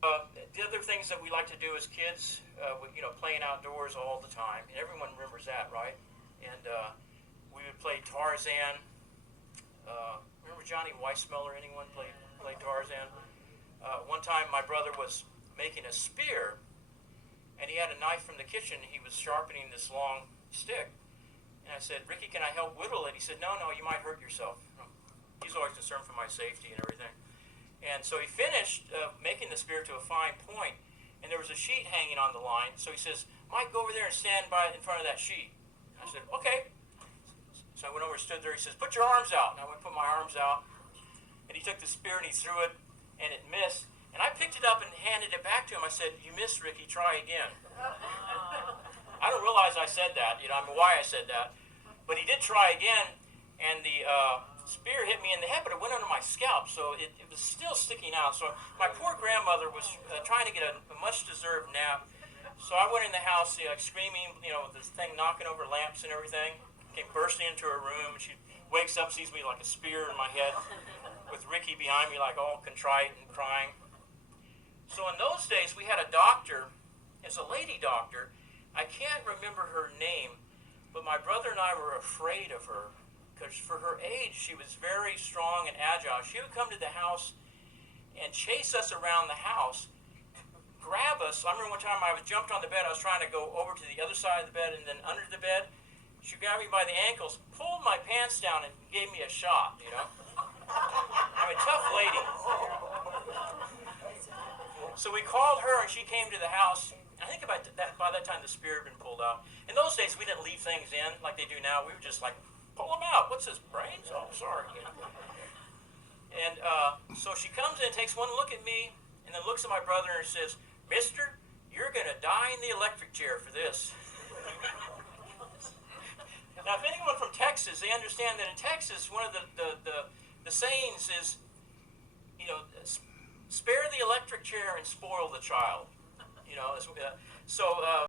The other things that we like to do as kids, playing outdoors all the time, and everyone remembers that, right? And we would play Tarzan. Remember Johnny Weissmuller? Anyone play Tarzan? One time, my brother was making a spear, and he had a knife from the kitchen. He was sharpening this long stick, and I said, "Ricky, can I help whittle it?" He said, "No, you might hurt yourself." He's always concerned for my safety and everything. And so he finished making the spear to a fine point, and there was a sheet hanging on the line. So he says, "Mike, go over there and stand in front of that sheet." I said, "Okay." So I went over and stood there. He says, "Put your arms out." And I went and put my arms out. And he took the spear and he threw it, and it missed. And I picked it up and handed it back to him. I said, "You missed, Ricky. Try again." I don't realize I said that. I mean, why I said that. But he did try again, and the spear hit me in the head, but it went under my scalp, so it was still sticking out. So my poor grandmother was trying to get a much-deserved nap. So I went in the house, screaming, with this thing knocking over lamps and everything. Came bursting into her room, and she wakes up, sees me like a spear in my head, with Ricky behind me, like all contrite and crying. So in those days, we had a doctor, as a lady doctor. I can't remember her name, but my brother and I were afraid of her. Because for her age, she was very strong and agile. She would come to the house and chase us around the house, grab us. I remember one time I was jumped on the bed. I was trying to go over to the other side of the bed and then under the bed. She grabbed me by the ankles, pulled my pants down, and gave me a shot, I'm a tough lady. So we called her, and she came to the house. I think by that time, the spear had been pulled out. In those days, we didn't leave things in like they do now. We were just like, "Pull him out. What's his brains? Oh, sorry." And so she comes in, takes one look at me, and then looks at my brother and says, "Mister, you're going to die in the electric chair for this." Now, if anyone from Texas, they understand that in Texas, one of the sayings is, spare the electric chair and spoil the child. So